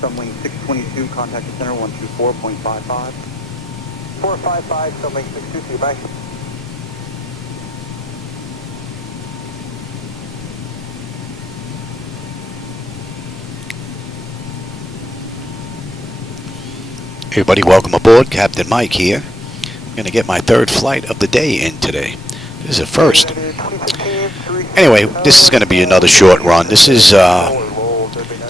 Sunwing 622, contact the center 124.55. 455, Sunwing 622, bye. Everybody, welcome aboard. Captain Mike here. I'm going to get my third flight of the day in today. This is a first. Anyway, this is going to be another short run. This is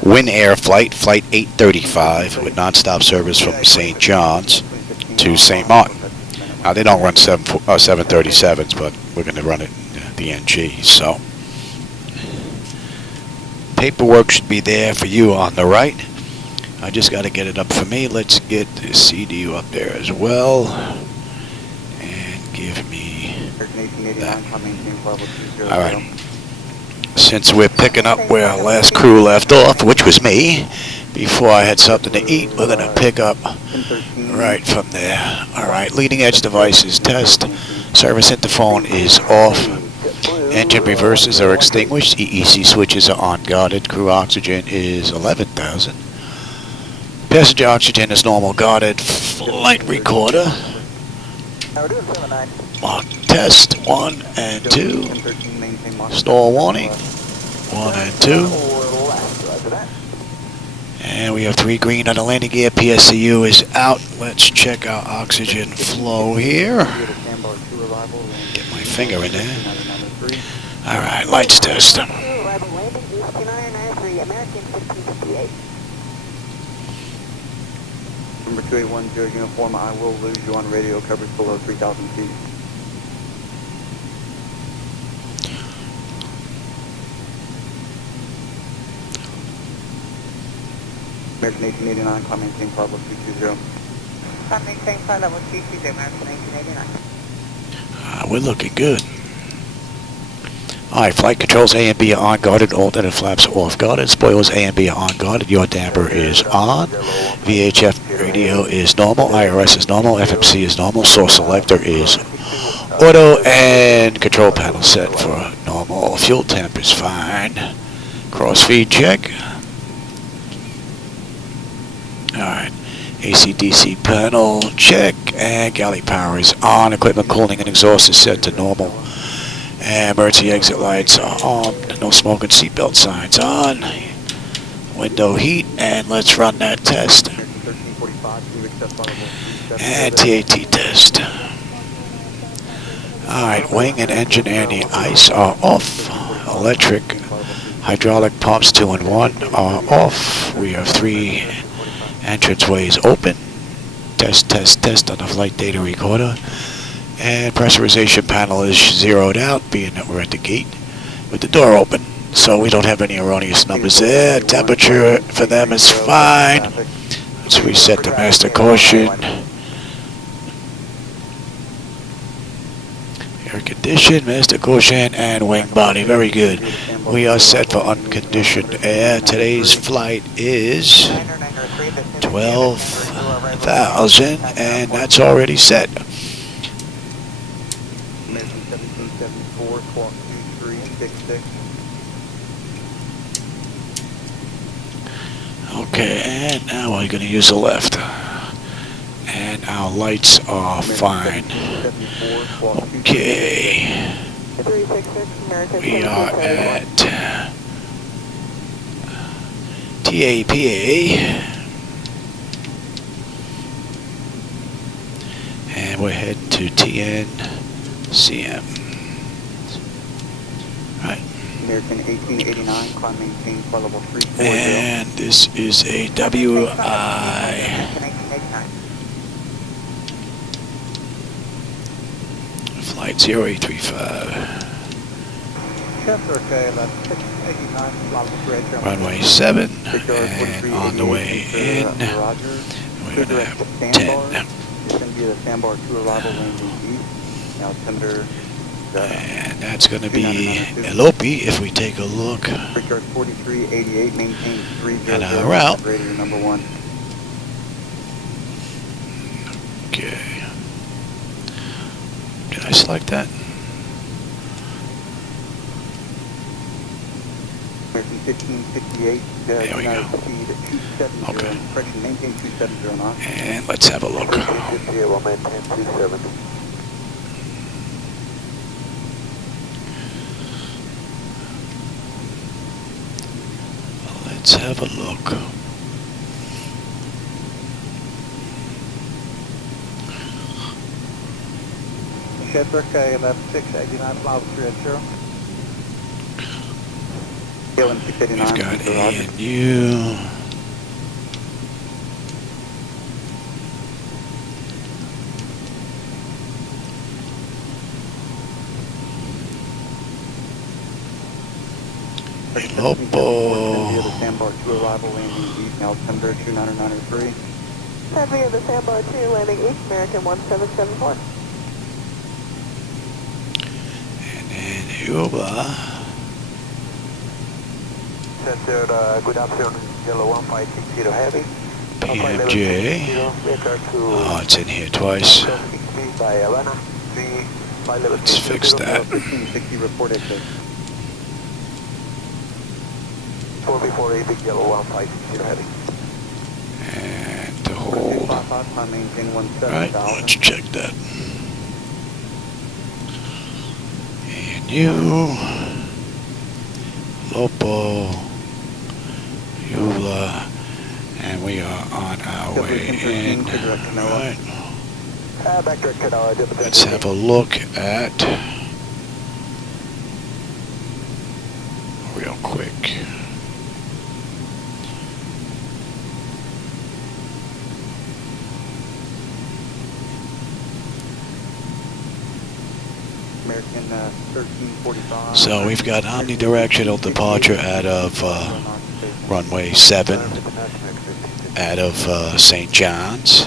Winair Flight, Flight 835, with nonstop service from St. John's to Sint Maarten. Now, they don't run 737s, but we're going to run it in the NG. So, paperwork should be there for you on the right. I just got to get it up for me. Let's get the CDU up there as well. And give me that. Alright. Since we're picking up where our last crew left off, which was me, before I had something to eat, we're going to pick up right from there. Alright, leading edge devices test. Service interphone is off. Engine reverses are extinguished. EEC switches are unguarded. Crew oxygen is 11,000. Passenger oxygen is normal guarded. Flight recorder. Mark test 1 and 2. Stall warning 1 and 2. And we have 3 green on the landing gear. PSCU is out. Let's check our oxygen flow here. Get my finger in there. Alright, lights test. Number 2810 uniform, I will lose you on radio coverage below 3,000 feet. American 1889, climb maintain flight level 220. Climb maintain flight level 220, American 1889. We're looking good. Alright, flight controls A and B are unguarded, alternate flaps are off guarded, spoilers A and B are unguarded, your damper is on, VHF radio is normal, IRS is normal, FMC is normal, source selector is auto, and control panel set for normal. Fuel temp is fine. Cross feed check. Alright, AC/DC panel check, and galley power is on, equipment cooling and exhaust is set to normal. And emergency exit lights are on. No smoking seatbelt signs on. Window heat, and let's run that test. And TAT test. Alright, wing and engine anti-ice are off. Electric hydraulic pumps 2 and 1 are off. We have 3 entranceways open. Test, test, test on the flight data recorder. And pressurization panel is zeroed out, being that we're at the gate with the door open. So we don't have any erroneous numbers there. Temperature for them is fine. Let's reset the master caution. Air condition, master caution, and wing body. Very good. We are set for unconditioned air. Today's flight is 12,000, and that's already set. Okay, and now we're going to use the left. And our lights are fine. Okay. We are at TAPA. And we're heading to TNCM. Right. American 1889, climb maintain flight level 340. And this is a WI. Flight 0835. Runway 7. And on the way in, we're going to have 10. It's going to be the Sandbar 2 arrival landing east. Now tender. And that's going to be Elope if we take a look Precharge 4388, maintain 30 at our route. Radio number 1. Okay. Did I select that? American 1558, There we United go. speed 270, Okay. correction, maintain 270 knots. And let's have a look. 1558, we'll maintain 270. Let's have a look. Shedbrook, left 6, 89 miles through at 0. KLM 689. We've got Roger. ANU. Lopo. The Sandbar 2 arrival landing east, now Thunder 29903. Heavy of the Sandbar 2 landing East American 1774. And then Uba. Center, good afternoon, Yellow 1560 heavy. PMJ. Oh, it's in here twice. Let's fix that. 1560 report exit. 4B48, big yellow 1560 heavy. And to hold. Maintain Right, 17,000. let's check that. ANU. Lopo. Eula. And we are on our way in. Right. Back direct Canal, Let's have a look at real quick. American 1345. So we've got omnidirectional departure out of runway 7 out of St. John's.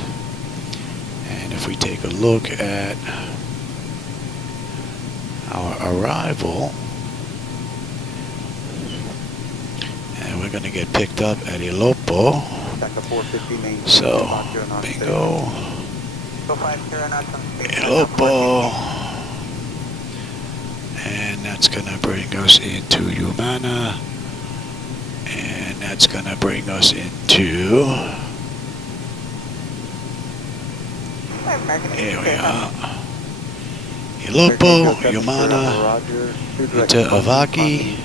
And if we take a look at our arrival, and we're going to get picked up at Ilopo. So, bingo, Ilopo. And that's going to bring us into Humana. And that's going to bring us into... Here we are. Ilopo, Humana, into Avaki,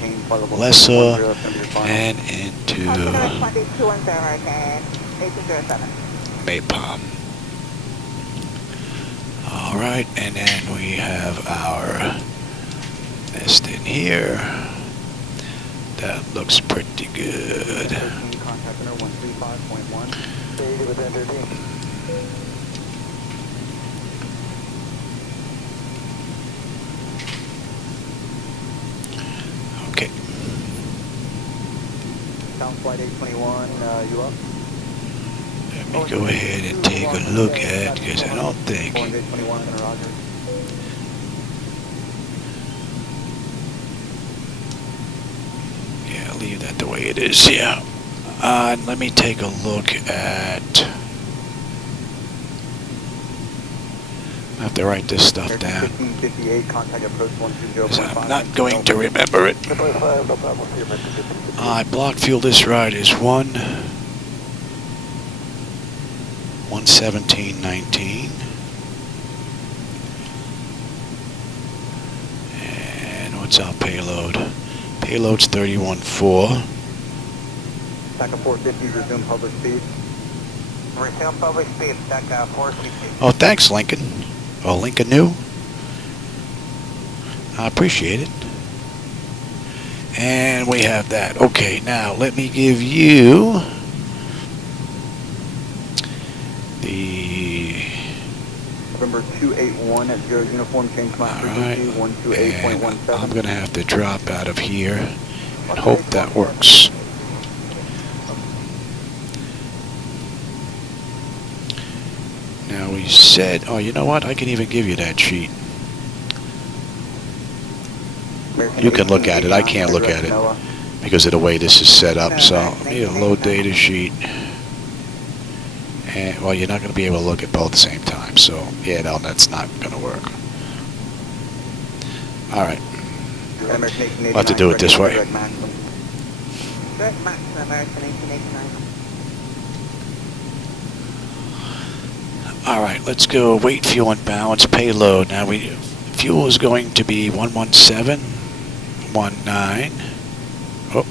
Lesso, and into Maypom. Alright, and then we have our nest in here. That looks pretty good. Okay. Down flight 821, you up? Let me go ahead and take a look at, because I don't think... Boeing 821, Roger. Yeah, leave that the way it is, yeah. Let me take a look at... I have to write this stuff down. 1558, contact approach 'Cause I'm not going to remember it. Block fuel this ride is 117.19. And what's our payload? Payload's 31.4. Back up 450, resume public speed. Resume public speed, back 450. Oh, thanks, Lincoln. Oh, Lincoln New. I appreciate it. And we have that. Okay, now let me give you the... November 281 at 0 uniform, change my Alright, frequency, and 128.17. I'm going to have to drop out of here and hope that works. Now we said, oh, you know what? I can even give you that sheet. You can look at it. I can't look at it because of the way this is set up. So I need a low data sheet. And, well, you're not going to be able to look at both at the same time. So, yeah, no, that's not going to work. All right. We'll have to do it this way. Sint Maarten, American 1889. All right, let's go weight, fuel, and balance payload. Now, fuel is going to be 11719. Oh,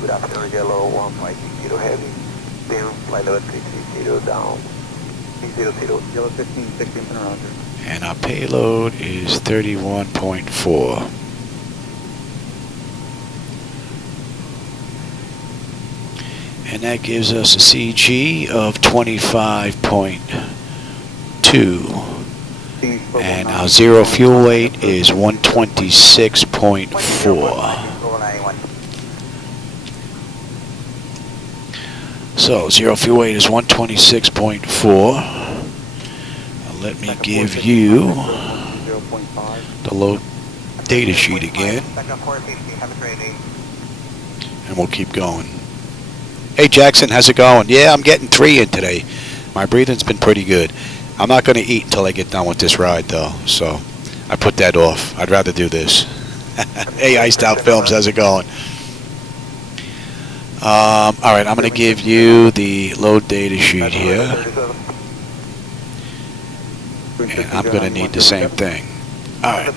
Good afternoon, Yellow 150 Heavy. Then flight level 330 down. 300. Yellow 15, 16, and roger. and our payload is 31.4. And that gives us a CG of 25.2. And our zero fuel weight is 126.4. So zero fuel weight is 126.4. Let me give you the low data sheet again, and we'll keep going. Hey Jackson, how's it going? Yeah, I'm getting 3 in today. My breathing's been pretty good. I'm not going to eat until I get done with this ride, though, so I put that off. I'd rather do this. Hey, Iced Out Films, how's it going? All right, I'm going to give you the load data sheet here, and I'm going to need the same thing. All right. Don't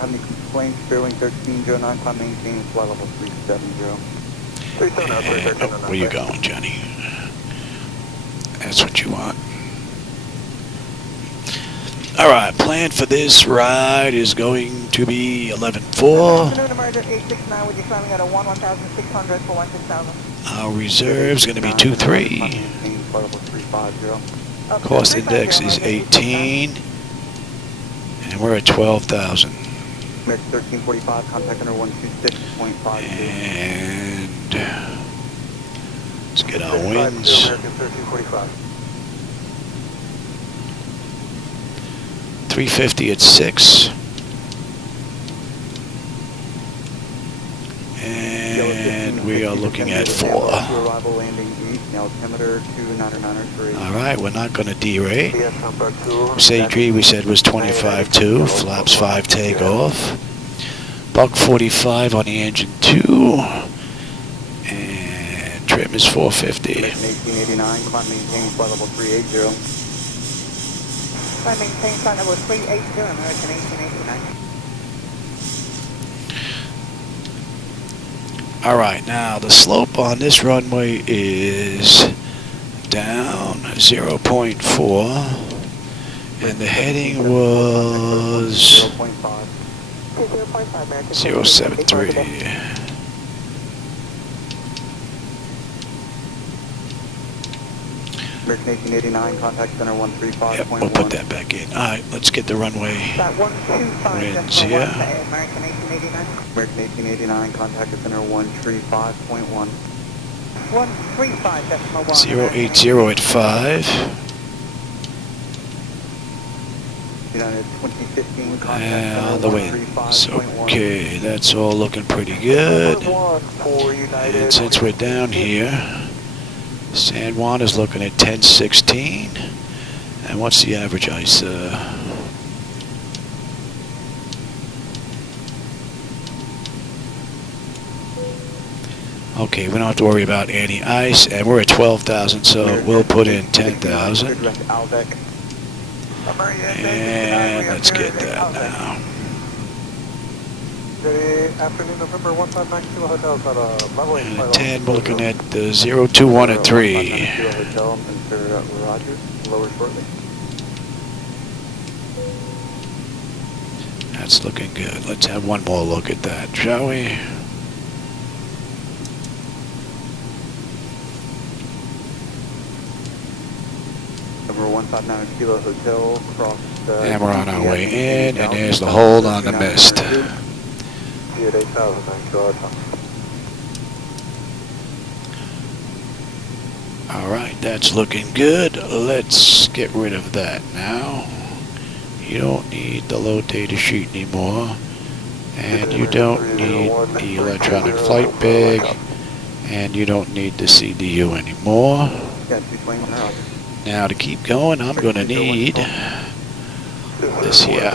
have any complaints. Fairwing 1309, climb maintain flight level 370. And, where you going, Johnny? That's what you want. All right, plan for this ride is going to be 11.4. Emerger 869, would you climbing at a 1,600 for 16,000? Our reserve's going to be 2.3. Cost index is 18, and we're at 12,000. American 1345, contact under 126.5. And let's get our winds. 350 at 6. And we are looking at 4. All right, we're not going to derate. CG we said was 25.2, flaps 5 takeoff. Buck 45 on the engine 2. And trim is 450. 1889, climb maintain flight level 380. Climb maintain flight level 380, American 1889. All right, now the slope on this runway is down 0.4, and the heading was 073. American 1889, contact center 135.1. Yep, we'll put that back in. All right, let's get the runway winds here. American 1889. American 1889, contact center 135.1. 135.1. 080 at 5. United 2015, contact And center the winds. 135.1. Okay, that's all looking pretty good. And since we're down here, San Juan is looking at 1016. And what's the average ice? Okay, we don't have to worry about any ice, and we're at 12,000, so we'll put in 10,000. And let's get that now. Afternoon, November 1592 Hotel, And at 10, we're looking at 021 at 3. Hotel, Mr. Rogers, lower shortly. That's looking good. Let's have one more look at that, shall we? Number 159 Kilo Hotel, cross the... And we're on our way in, and there's the hold on the mist. All right, that's looking good. Let's get rid of that now. You don't need the load data sheet anymore. And you don't need the electronic flight bag. And you don't need the CDU anymore. Now to keep going, I'm going to need the this here.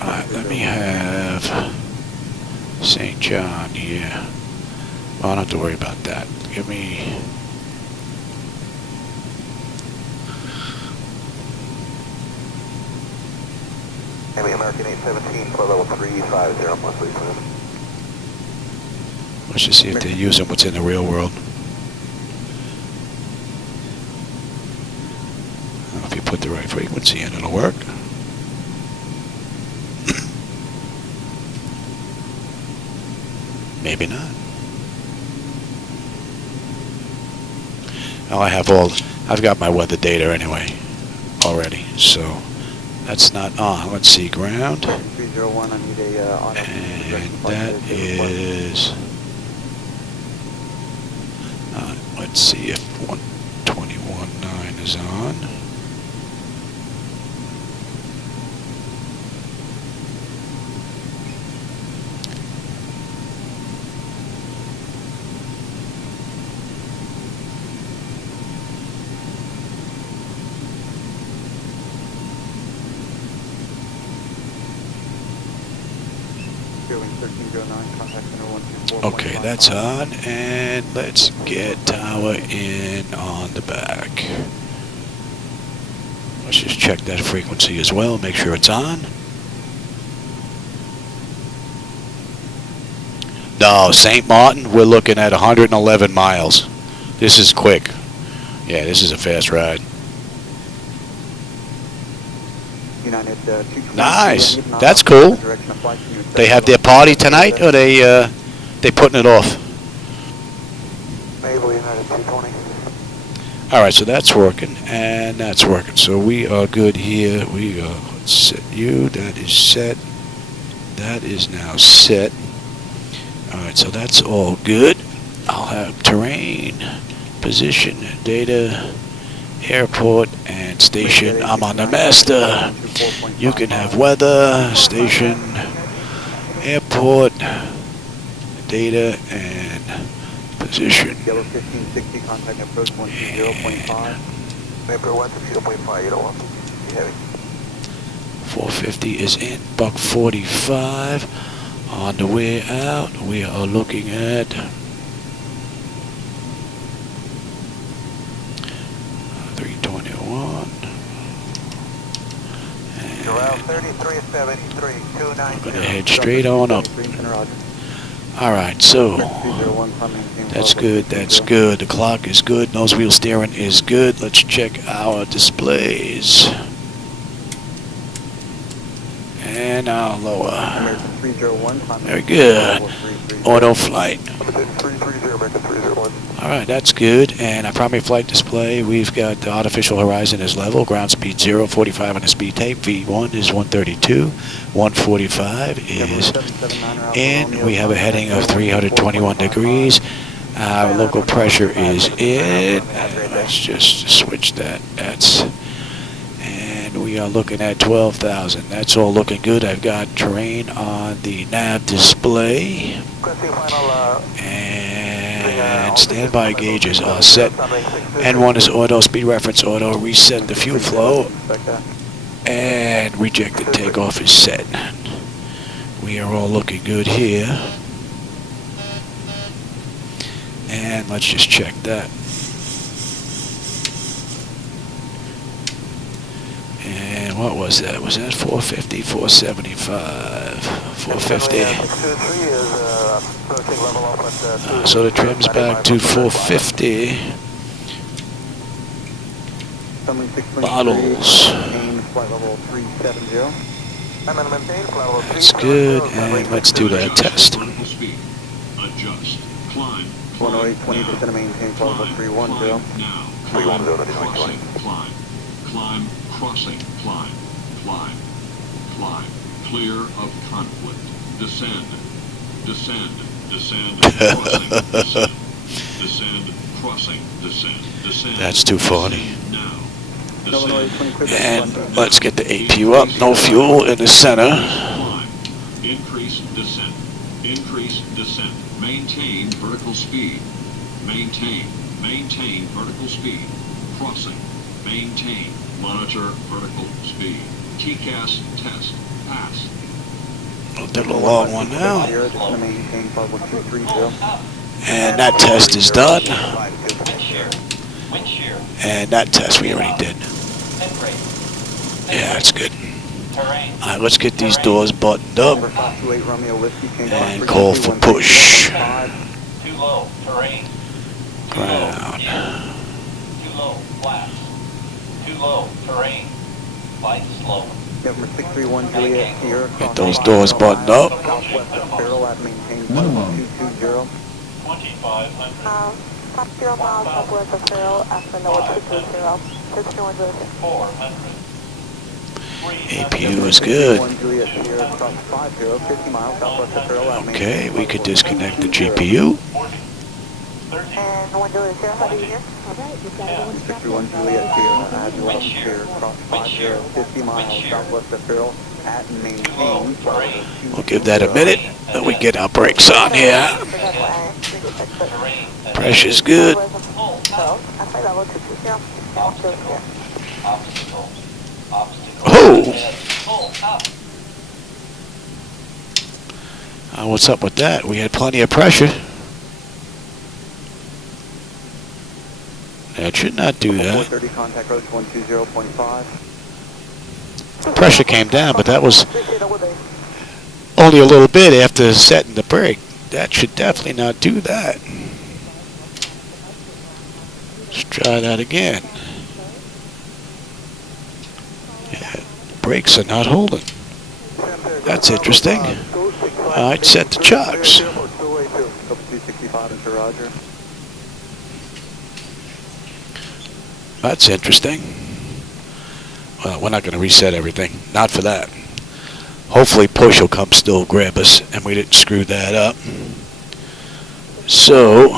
Alright, let me have St. John here. Well, I don't have to worry about that. Give me... Maybe American 817, flight level 350, please. Let's just see if they're using what's in the real world. If you put the right frequency in, it'll work. Maybe not. Oh, I've got my weather data anyway, already, so that's not on. Let's see, ground. 301, I need a And that is, let's see if 121.9 is on. Okay, that's on, and let's get tower in on the back. Let's just check that frequency as well, make sure it's on. No, St. Maarten, we're looking at 111 miles. This is quick. Yeah, this is a fast ride. Nice, that's cool. They have their party tonight, or they putting it off? Naval United 220. Alright, so that's working, and that's working. So we are good here. We are set you, that is set. That is now set. Alright, so that's all good. I'll have terrain, position, data, airport, and station. I'm on the master. You can have weather, station, airport, data, and position. Yellow 1560, contact approach 120.5. Maybe 120.5, you don't want to be heavy. 450 is in, buck 45. On the way out, we are looking at 321. Around 3373, 290. I'm going to head straight on up. Alright, so that's good, that's good. The clock is good, nose wheel steering is good. Let's check our displays. And our lower. Very good. Auto flight. Alright, that's good. And our primary flight display, we've got the artificial horizon is level, ground speed 0, 45 on the speed tape, V1 is 132, 145 is in. We have a heading of 321 degrees. Our local pressure is in. Let's just switch that. And we are looking at 12,000. That's all looking good. I've got terrain on the nav display. And standby gauges are set. N1 is auto, speed reference auto, reset the fuel flow, and rejected takeoff is set. We are all looking good here. And let's just check that. And what was that? Was that 450, 475, 450? So the trim's back to 450. Bottles. That's good, and let's do that test. Adjust. Climb. 108, 20% maintain flight level 310. 310. Climb. Climb. Crossing. Climb. Climb. Climb. Clear of conflict. Descend. Descend. Descend. Crossing. Descend. Descend. Crossing. Descend. Descend. That's too funny. Now. And let's get the APU up. No fuel in the center. Climb. Increase descent. Increase descent. Maintain vertical speed. Maintain. Maintain vertical speed. Crossing. Maintain. Monitor vertical speed. TCAS test. Pass. We'll do the long one now. Here, just gonna maintain flight level 230. And that test is done. Wind shear. Wind shear. And that test we already did. Head brake. Yeah, that's good. Terrain. Alright, let's get these doors buttoned up Number 528 Romeo Whiskey, change and call for push. Too low. Terrain. Ground. Too low. Flat. Too low. Terrain. Flight slow. Number 631 Juliet Sierra. Get those doors buttoned up. Southwest of Farrell at maintain flight level 220. 2500. Top 0 miles southwest of Farrell, after NOAA 220. 61 Juliet. 400. APU is good. 1 Juliet Sierra, cross 50, 50 miles southwest of Farrell at maintain. Okay, we could disconnect the GPU. And 1 Juliet Sierra, how do you hear? Alright, you've got everyone strapped 61 in. Juliet Sierra, at 11 Sierra, cross 50, 50 miles southwest of Farrell at maintain. We'll give that a minute. Then we get our brakes on here. Pressure's good. Oh! What's up with that? We had plenty of pressure. That should not do that. 430 contact approach 120.5. Pressure came down, but that was only a little bit after setting the brake. That should definitely not do that. Let's try that again. Yeah, brakes are not holding. That's interesting. Alright, set the chocks. That's interesting. Well, we're not going to reset everything. Not for that. Hopefully push will come still grab us and we didn't screw that up. So,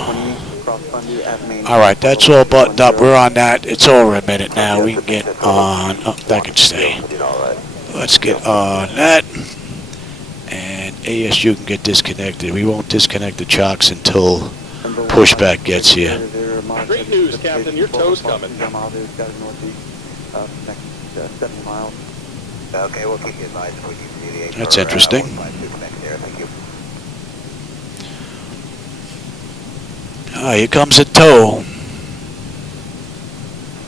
alright, that's all buttoned up. We're on that. It's over a minute now. We can get on. Oh, that can stay. Let's get on that. And ASU can get disconnected. We won't disconnect the chocks until pushback gets here. Great news, Captain. Your tow's coming. 70 miles. Okay, we'll keep you advised if we can deviate. That's interesting. Thank you. Ah, here comes a tow.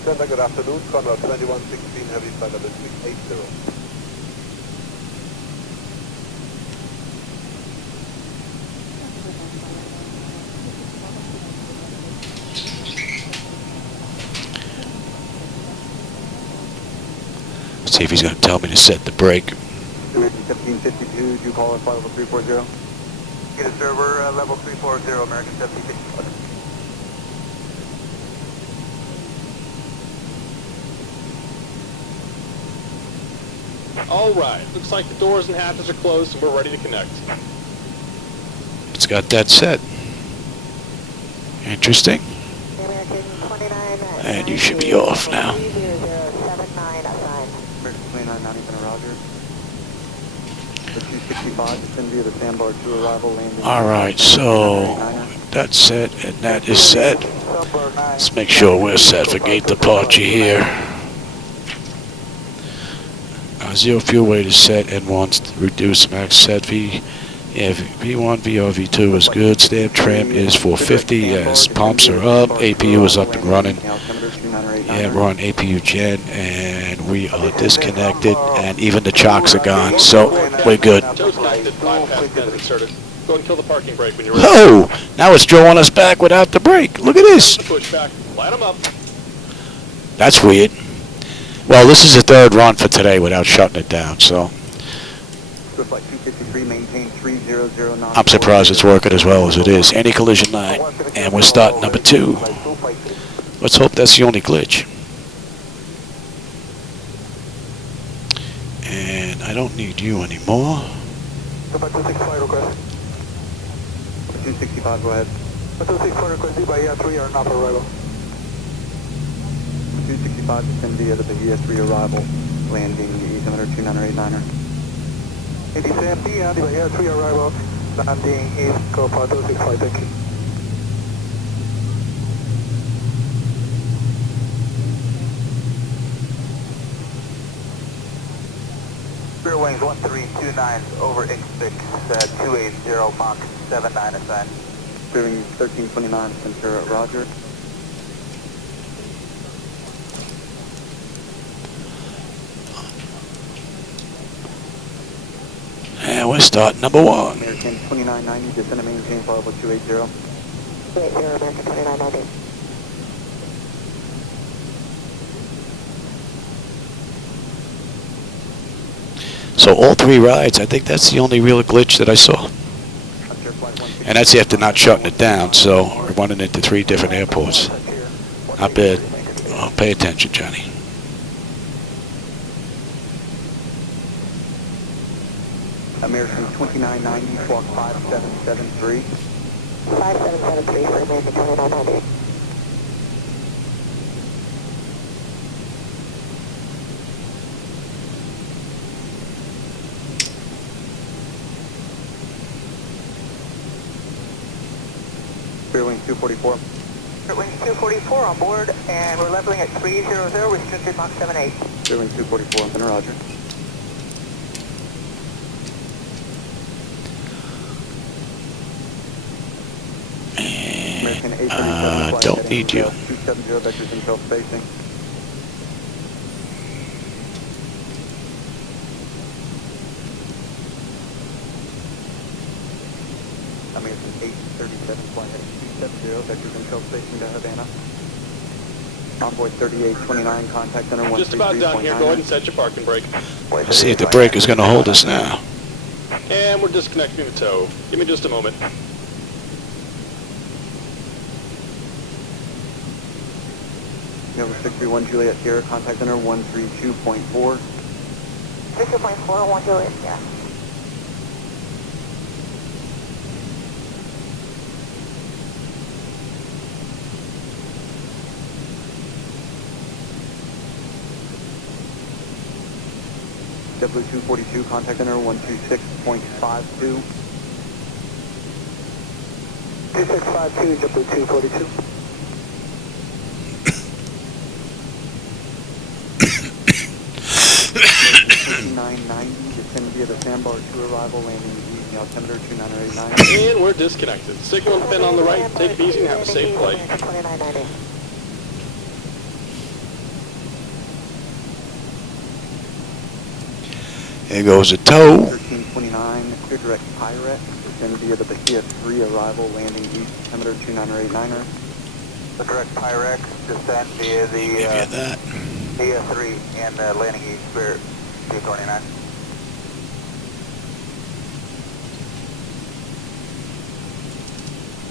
Sir, good afternoon. Conrad 2116 Heavy Flight level 680. See if he's going to tell me to set the brake. 1752, did you call in flight level 340? Yes, sir. We're level 340, American 1750. All right. Looks like the doors and hatches are closed and we're ready to connect. It's got that set. Interesting. And you should be off now. American 29, not even a Roger. The 265, vicinity of the Sandbar 2 arrival landing. Alright, so that's set and that is set. Let's make sure we're set for gate departure here. Zero fuel weight is set and wants to reduce max set V. Yeah, V1, VR, V2 is good. Stab trim is 450. Yes, pumps are up. APU is up and running. Yeah, we're on APU gen and we are disconnected and even the chocks are gone. So we're good. Tow's connected. 5 half pins inserted. Go and kill the parking brake when you're ready. Oh, now it's drawing us back without the brake. Look at this. Push back. Light them up. That's weird. Well, this is the third run for today without shutting it down, so I'm surprised it's working as well as it is. Anti-collision 9, and we're starting number 2. Let's hope that's the only glitch. And I don't need you anymore. 265, go ahead. 264 request Bahia 3 are not arrival. 265, vicinity of the Bahia 3 arrival, landing the altimeter 298-9er. TNCM, the Bahia 3 arrival, landing East Copa 265, thank you. Spirit Wings 1329 over X6 280 Mach 79 assigned. Spirit Wings 1329 Ventura, roger. And we're starting number one. American 2990, descend and maintain flight level 280. 280, American 2990. So all three rides, I think that's the only real glitch that I saw. And that's after not shutting it down, so we're running into three different airports. Not bad. Oh, pay attention, Johnny. American 2990, squawk 5773. 5773 for American 2990. Spirit Wings 244. Spirit Wings 244 on board, and we're leveling at 300, restricted Mach 78. Spirit Wings 244, I'm gonna roger. American 837 flight don't heading need you. 270 vectors intel spacing. American 837 flight heading 270 vectors intel spacing to Havana. Envoy 3829, contact center 133.9. Just about done here. Go ahead and set your parking brake. Let's see if the brake is going to hold us now. And we're disconnecting the tow. Give me just a moment. Number 631 Juliet Sierra, contact center 132.4. 32.4, 1 Juliet, yeah. W242, contact center 126.52. 2652, W242. American 2990, descend via the sandbar to arrival, landing using altimeter 29089. And we're disconnected. Signal pin on the right. Take it easy and have a safe flight. American 2990. Here goes a tow. 1329, clear direct Pirate, descend via the Bahia 3, arrival, landing east, altimeter 29089. The direct Pyrex, descend via Give you that. Bahia 3 and landing east, Spirit 229.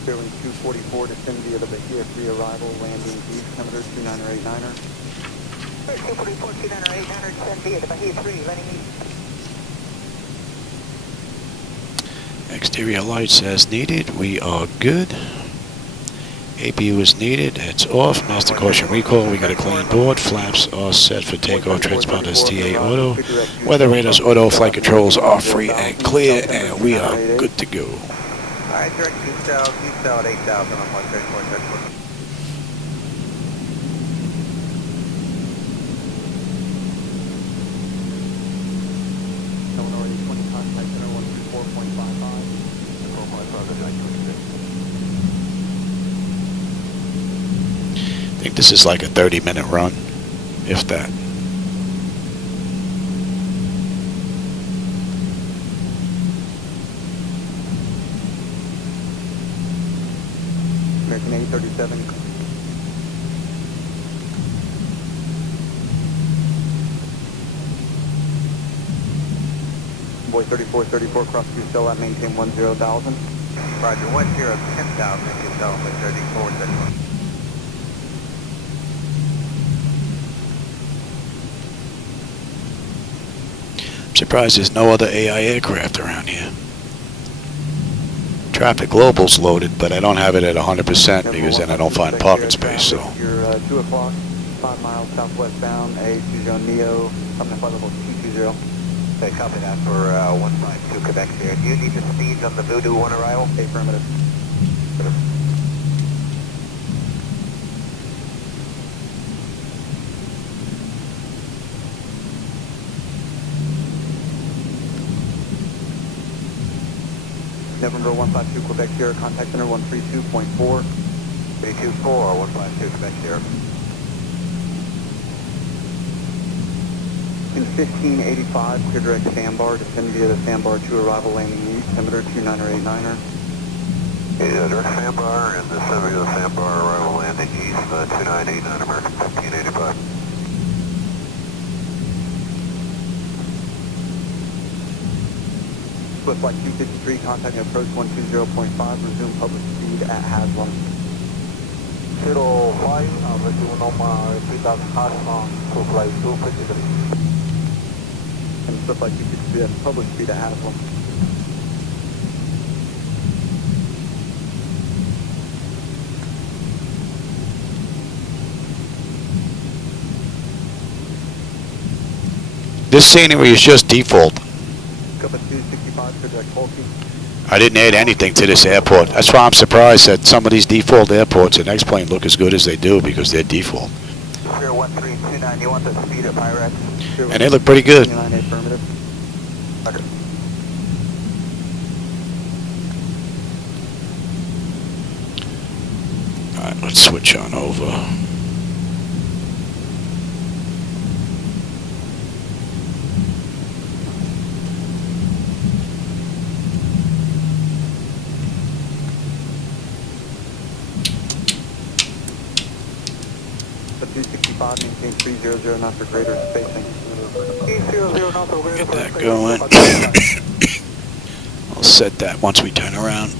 Spirit Wings 244, descend via the Bahia 3, arrival, landing east, altimeter 29089. Spirit 244, 290, descend via the Bahia 3, landing east. Exterior lights as needed. We are good. APU is needed. It's off. Master caution recall. We got a clean board. Flaps are set for takeoff. Transponders TA auto. Weather radars auto. Flight controls are free and clear, and we are good to go. Alright, direct east out at 8,000 on 134. Illinois 20, contact center 124.55. I think this is like a 30-minute run, if that. American 837. Boy 3434, cross view still at maintain 10,000. Roger, 10,000, you tell them 34, 31. I'm surprised there's no other AI aircraft around here. Traffic Global's loaded, but I don't have it at 100% because then I don't find parking space, so. You're 2 o'clock, 5 miles southwest bound, A20 Neo, coming to flight level 220. Okay, copy that for 152 Quebec here. Do you need the speeds on the Voodoo 1 arrival? Affirmative. November 152 Quebec Sierra, contact center 132.4. 324, 152 Quebec Sierra. In 1585, clear direct sandbar, descend via the sandbar to arrival landing east, altimeter 29er 89er. Yeah, direct sandbar and descend via the sandbar, arrival landing east, 2989 American 1585. Swift Flight 253, contacting approach 120.5, resume public speed at Haslam. 05, resume normal speed at Haslam to flight 253. And Swift Flight 253 at public speed at Haslam. This scenery is just default. Copa 265, clear direct Polkey. I didn't add anything to this airport. That's why I'm surprised that some of these default airports and X-Plane look as good as they do, because they're default. 01329, you want the speed at Pyrex? And they look pretty good. 29 affirmative. Okay. Alright, let's switch on over. The 265, maintain 300 knots or greater spacing. 300 knots or greater. Get that going. I'll set that once we turn around.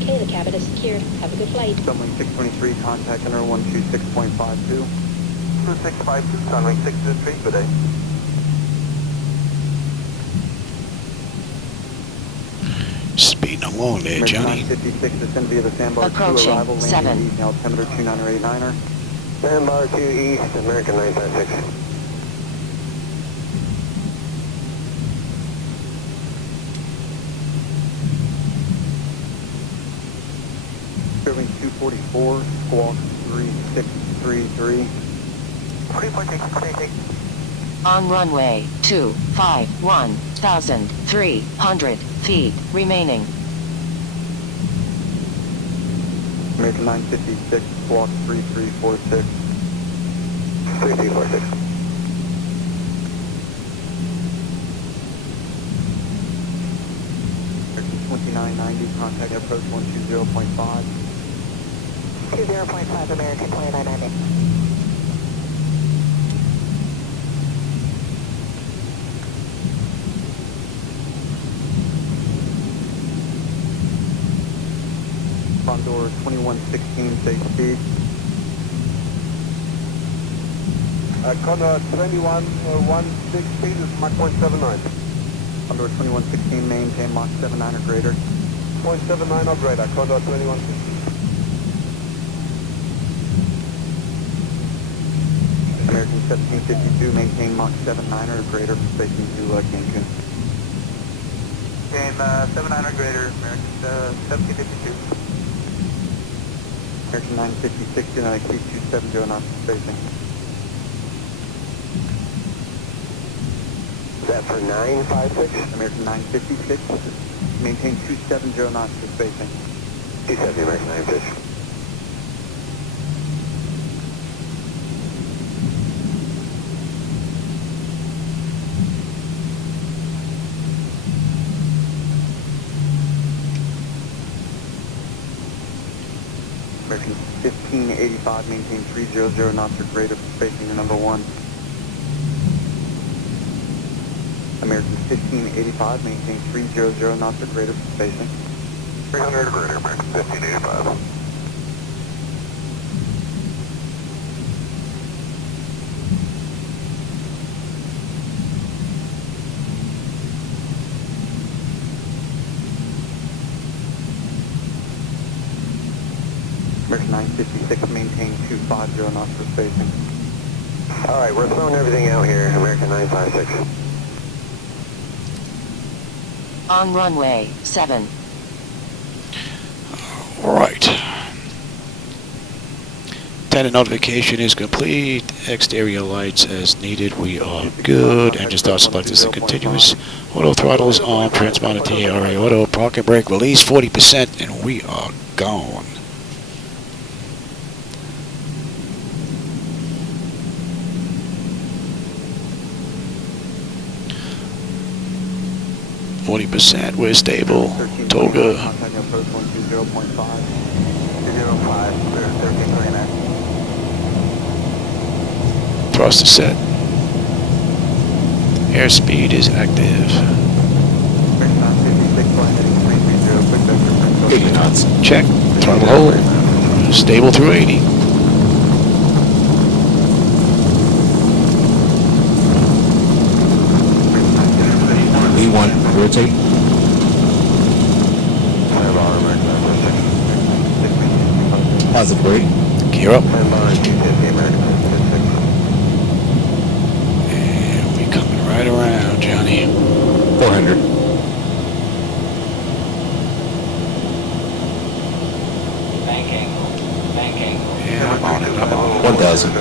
Okay, the cabin is secured. Have a good flight. Sunwing 623, contact center 126.52. 2652, Sunwing 623, good day. Speeding along there, Johnny. 956, descend via the sandbar Approaching, 2, arrival landing 7. east, altimeter 29er 89er. Sandbar 2 east, American 956. Serving 244, squawk 3633. 3.6, On runway 251,300 feet remaining. American 956, squawk 3346. 3346. American 2990, contact approach 120.5. 20.5, American 2990. Condor 2116, safe speed. Condor 2116 speed is Mach 0.79. Condor 2116, maintain Mach 79 or greater. 0.79 or greater, Condor 2116. American 1752, maintain Mach 79 or greater, spacing to Cancun. Game 79 or greater, American 1752. American 956, United Key 270 knots of spacing. Is that for 956? American 956, maintain 270 knots of spacing. 270, American 956. American 1585, maintain 300 knots or greater, spacing to number 1. American 1585, maintain 300 knots or greater, spacing. 300 or greater, American 1585. American 956, maintain 250 knots for spacing. All right, we're throwing everything out here, American 956. On runway 7. Right. Antenna notification is complete. Exterior lights as needed. We are good. Engine start select is a continuous. Auto throttle is on. Transponder TARA auto. Parking brake release 40%, and we are gone. %. We're stable. Toga. Contact approach 120.5. 205, clear 1339. Thrust is set. Airspeed is active. 80 knots. Check. Throttle hold. Stable through 80. V1, rotate. Positive brake. Gear up. And we coming right around, Johnny. 400. Yeah, I'm on. 1000.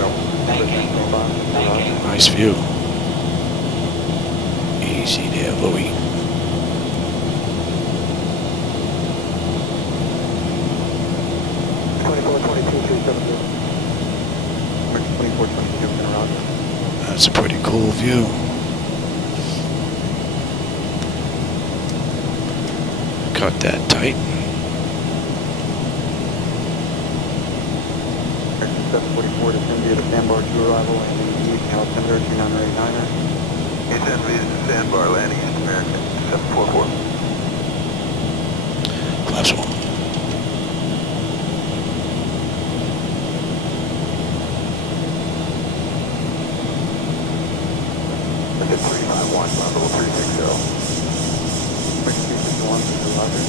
Nice view. Easy there, Louis. That's a pretty cool view. Cut that tight. 744 to Cindy at Sandbar to arrival landing East Alexander 2989er. East Envy Sandbar landing East American 744. Class 1. That's at 351, level 360. 361 to Roger.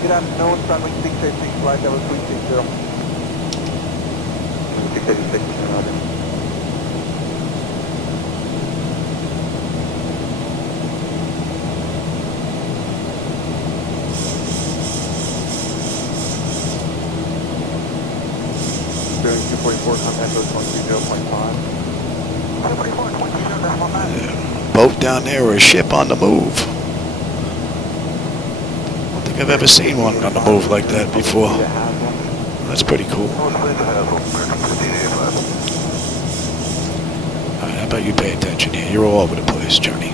Good afternoon, runway 686 flight level 360. 686 to Roger. Bearing 244, contact code 130.5. 244, Boat down there or a ship on the move. I don't think I've ever seen one on the move like that before. That's pretty cool. Alright, how about you pay attention here? You're all over the place, Johnny.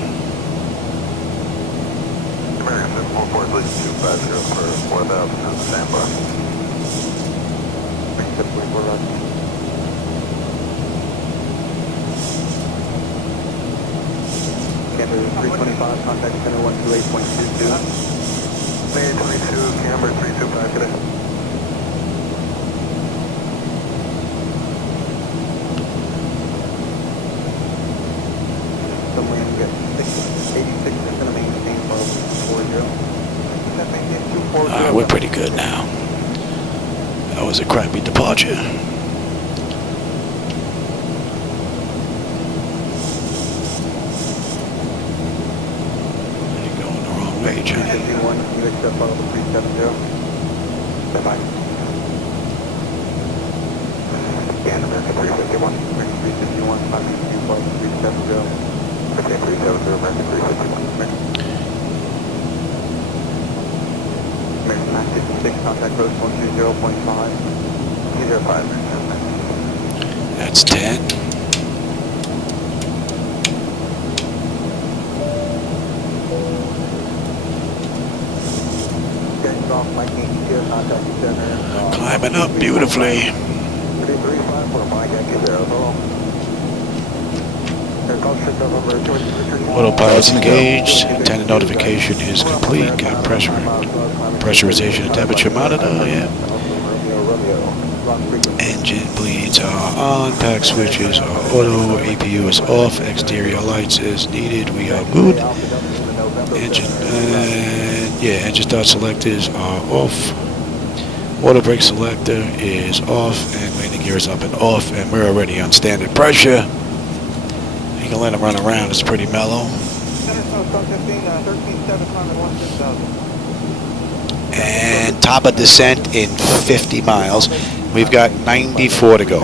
American 744, please 250 for 4000 on the Sandbar. 744, Roger. Camber 325, contact center 128.22. May 22, Camber 325 today. Some landing at 86% of maintain level 40. That maintain 240. We're pretty good now. That was a crappy departure. You're going the wrong way, Johnny. 51, you accept level 370. Bye-bye. Scan American 351. American 351, contact level 370. Okay, 370, American 351. American Max 56, contact code 120.5. 205, That's 10. Getting off Mike 82, contact center. Climbing up beautifully. 335 for Mike Yankee 00. Autopilot's engaged. Antenna notification is complete. Got pressurization and temperature monitor. Yeah. Engine bleeds are on. Pack switches are auto. APU is off. Exterior lights is needed. We are good. Engine engine start selectors are off. Auto brake selector is off, and landing gear is up and off, and we're already on standard pressure. You can let them run around. It's pretty mellow. center snow, stop 15, 13.7, climbing 16,000. And TAPA descent in 50 miles. We've got 94 to go.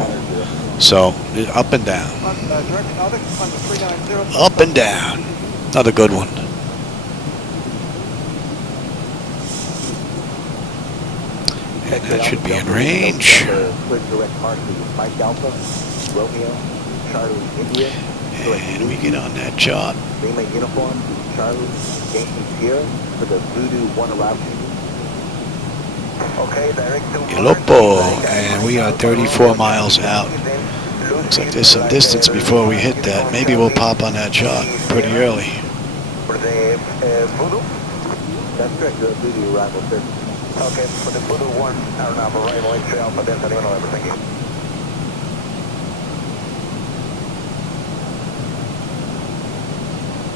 So, up and down. Direction Audix, climb to 390. Up and down. Another good one. And that should be in range. And we get on that chart. Lima uniform, Charlie, Yankee Sierra for the Voodoo 1 arrival. Okay, direction. Ilopo, and we are 34 miles out. Looks like there's some distance before we hit that. Maybe we'll pop on that chart pretty early. For the Voodoo? That's correct, the Voodoo arrival, sir. Okay, for the Voodoo 1, our number, arrival, X-ray Alpha, Delta, Lima, November, thank you.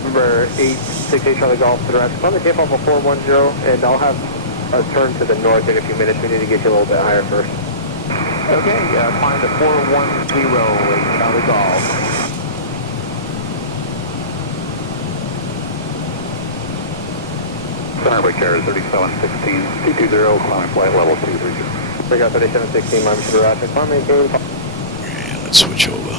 Number 868 Charlie Golf to the right. Climb the takeoff of 410, and I'll have a turn to the north in a few minutes. We need to get you a little bit higher first. Okay, climb to 410, Charlie Golf. Starboard carrier 3716, 220, climbing flight level 230. Break out 3716, mile to the right. Climb maintain. Yeah, let's switch over.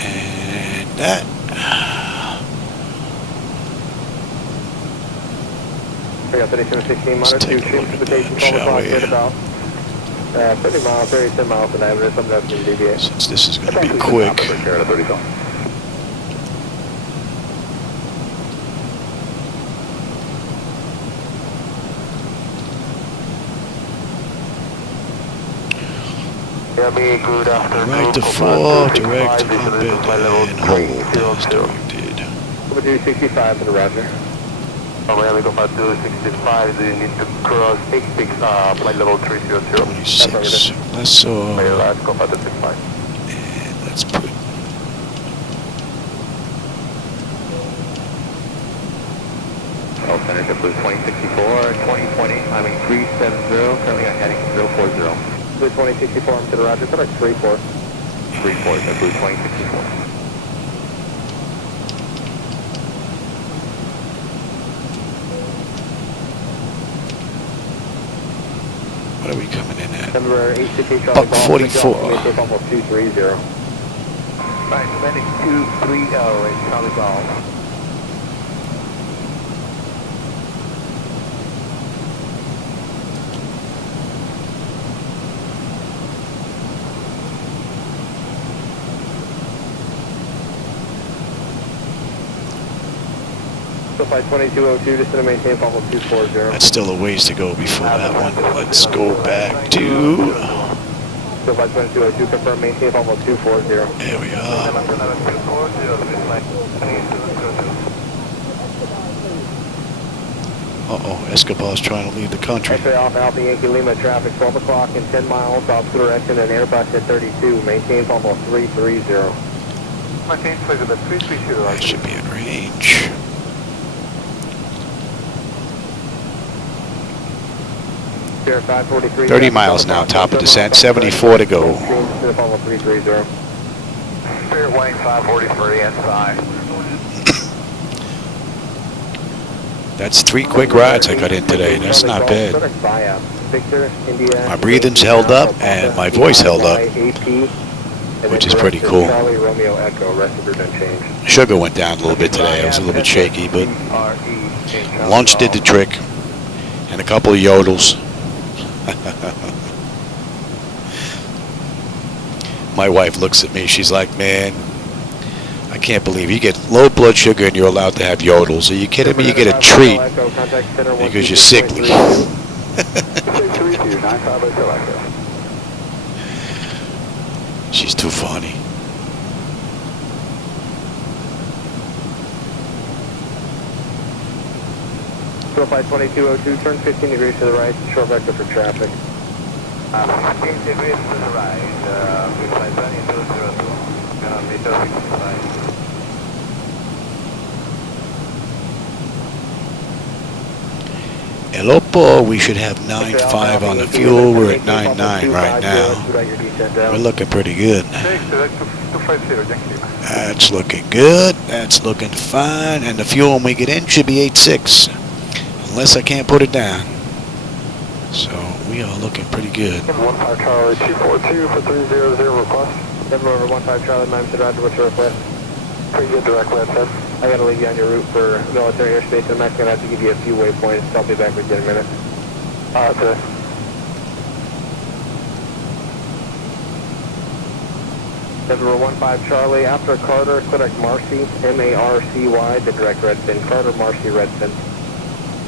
And that. Break out 3716, mile Let's to take a look at that, shall we? about 30 miles, 10 miles an hour. Something that's going to deviate. Since this is going to be quick. Carrier 30. Good afternoon. Right to 4, direct cockpit, and hold as directed. Over 265 to the roger. Miami Go 265, do you need to cross 86, flight level 300? 26, let's so, Go 265. and let's put, Alternative blue 2064, 2020, climbing 370, currently I'm heading 040. Blue 2064 to the roger. Correct 34. 34, that's blue 2064. what are we coming in at? Number 868 Charlie Buck Golf. 44. Maintain almost 230. Right, landing 230 at Charlie Golf. Flight 2202, just going to maintain almost 240. That's still a ways to go before that one. Let's go back to, Flight 2202, confirm maintain almost 240. there we are. Uh-oh, Escobar's trying to leave the country. X-ray off Alpha Yankee Lima traffic, 12 o'clock and 10 miles, off to direction and Airbus at 32, maintains almost 330. Maintain flight at 330. That should be in range. Sierra 543. 30 miles now, top of descent, 74 to go. Almost 330. Spirit Wayne 543 inside. That's 3 quick rides I got in today. That's not bad. My breathing's held up and my voice held up, which is pretty cool. Sugar went down a little bit today. I was a little bit shaky, but lunch did the trick, and a couple of yodels. My wife looks at me. She's like, man, I can't believe you get low blood sugar and you're allowed to have yodels. Are you kidding me? You get a treat because you're sickly. She's too funny. Flight 2202, turn 15 degrees to the right, short vector for traffic. 15 degrees to the right, we fly 2202, meter 65. Elopo, we should have 9.5 on the fuel. We're at 9.9 right now. We're looking pretty good. That's looking good. That's looking fine. And the fuel when we get in should be 8.6. Unless I can't put it down. So we are looking pretty good. 15 Charlie 242 for 300 request. 715 Charlie, 9 Roger, what's your request? Pretty good direct land, sir. I gotta leave you on your route for military airspace. I'm actually gonna have to give you a few waypoints. I'll be back with you in a minute. Sir. 715 Charlie, after Carter, click Marcy, M-A-R-C-Y, the direct red fin. Carter, Marcy, red fin.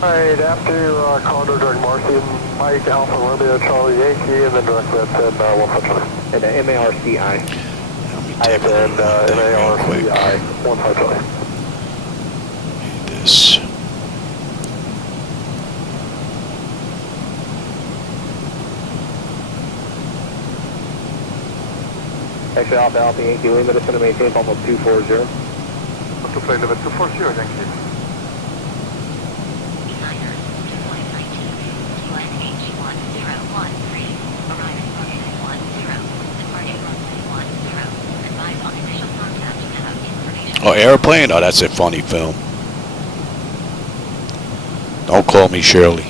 Alright, after Carter, direct Marcy, Mike, Alpha, Romeo, Charlie, Yankee, and then direct red fin, 15 Charlie. And M-A-R-C-I. Let me take a look at that real quick. 15 Charlie. This. Actually, Alpha, Yankee, Lima, just going to maintain almost 240. What's the plane limit? 240, Yankee. Oh, airplane? Oh, that's a funny film. Don't call me Shirley.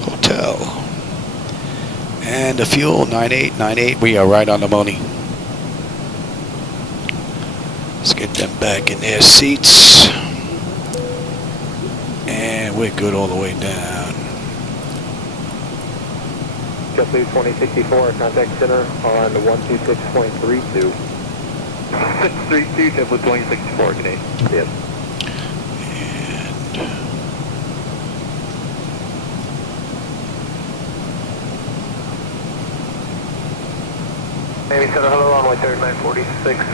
Hotel. And the fuel, 9898. We are right on the money. Let's get them back in their seats. And we're good all the way down. JetBlue 2064, contact center on 126.32. 632, JetBlue 2064, Canadian. Yes. Navy Center, hello, runway 3946,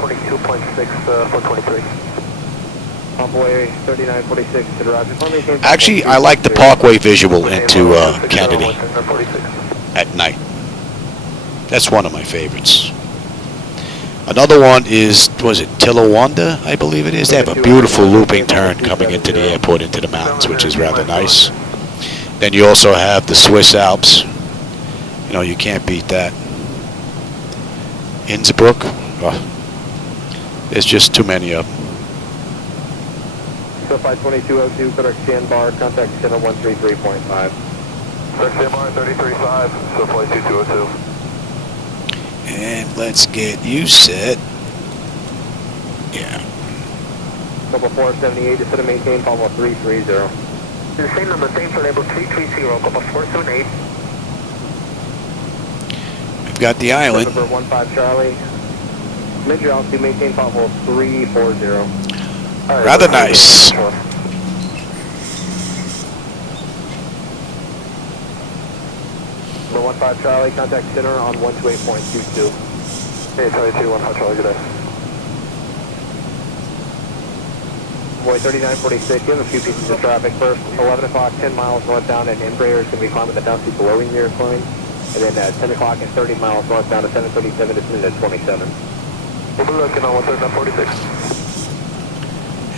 22.6, 423. Envoy 3946 to the Roger. Actually, I like the Parkway visual into Kennedy at night. That's one of my favorites. Another one is, was it Tilawanda, I believe it is? They have a beautiful looping turn coming into the airport, into the mountains, which is rather nice. Then you also have the Swiss Alps. You know, you can't beat that. Innsbruck. Oh, there's just too many of them. SoFi 2202, correct sandbar, contact center 133.5. Correct sandbar 33.5, SoFi 2202. And let's get you set. Yeah. Couple 478, just to maintain, Papa 330. The same number, same for label 330, couple 478. We've got the island. Number 15 Charlie. Mid-your altitude, maintain Papa 340. Right, rather nice. Number 15 Charlie, contact center on 128.22. Hey, Charlie 2, 15 Charlie, good day. Boy 3946, you have a few pieces of traffic. First, 11 o'clock, 10 miles northbound, and Embraer is going to be climbing the down seat below your airplane. And then at 10 o'clock and 30 miles northbound to 737, descending at 27. We'll be looking on 139.46.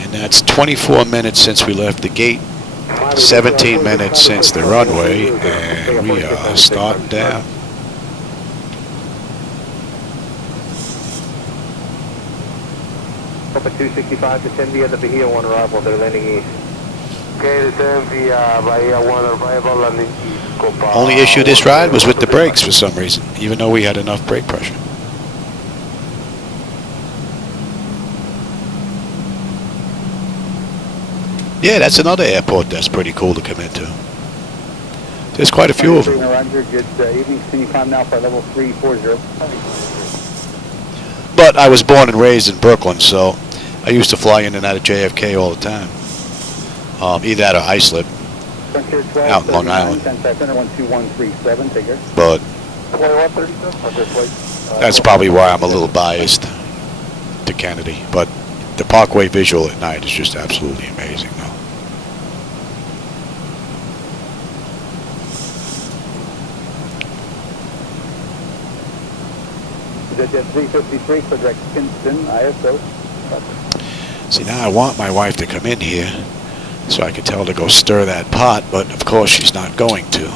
And that's 24 minutes since we left the gate. 17 minutes since the runway, and we are starting down. Up at 265 to 10 via the Bahia 1 arrival, they're landing east. Okay, the 10 via Bahia 1 arrival, landing east. Copa. Only issue this ride was with the brakes for some reason, even though we had enough brake pressure. Yeah, that's another airport that's pretty cool to come into. There's quite a few of them. Can you climb now for level 340? But I was born and raised in Brooklyn, so I used to fly in and out of JFK all the time. Either that or Islip. Frontier 12, Out in Long Island. Contact center 12137, take care. But 2136, Frontier Flight. that's probably why I'm a little biased to Kennedy. But the Parkway visual at night is just absolutely amazing, though. Jet 353 for direct Kinston, ISO. See, now I want my wife to come in here so I could tell her to go stir that pot, but of course she's not going to.